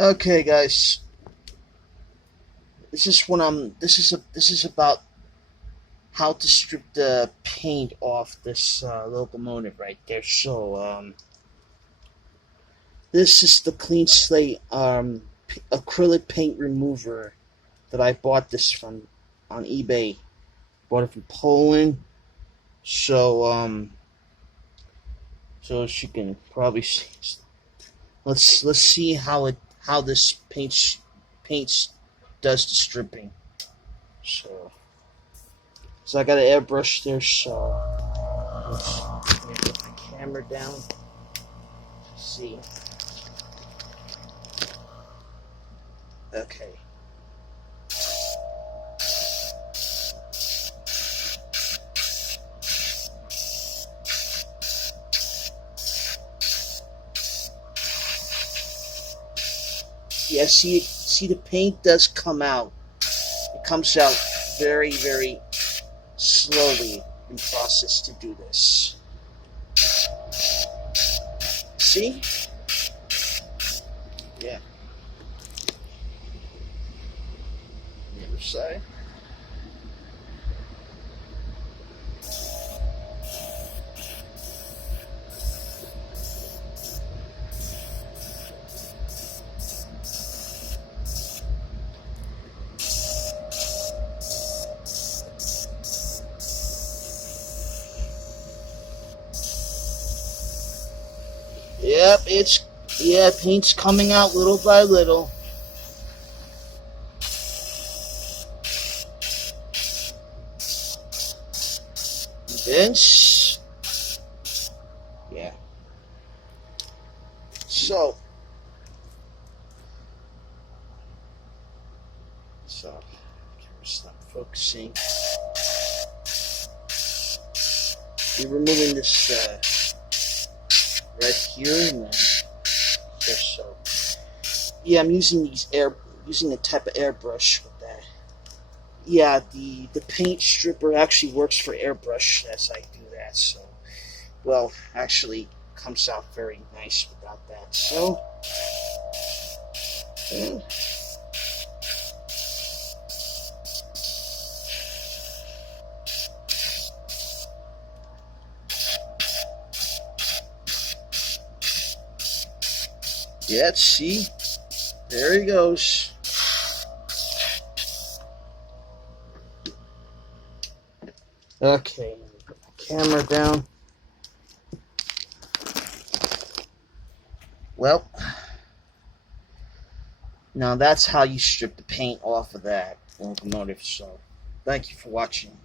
Okay, guys. This is about how to strip the paint off this locomotive right there. This is the clean slate acrylic paint remover that I bought this from on eBay. Bought it from Poland. So so as you can probably see, let's see how this paint does the stripping. So I got an airbrush there. So let me put my camera down. See. Okay. Yeah, see the paint does come out. It comes out very, very slowly in process to do this. See? Yeah. The other side. Yep, paint's coming out little by little. Vince. Yeah. So camera's stop focusing. We're removing this right here and then just so. Yeah, I'm using using a type of airbrush with that. Yeah, the paint stripper actually works for airbrush as I do that. So, well, actually comes out very nice without that. So, yeah. Yeah, see, there he goes. Okay, put the camera down. Well, now that's how you strip the paint off of that locomotive. So, thank you for watching.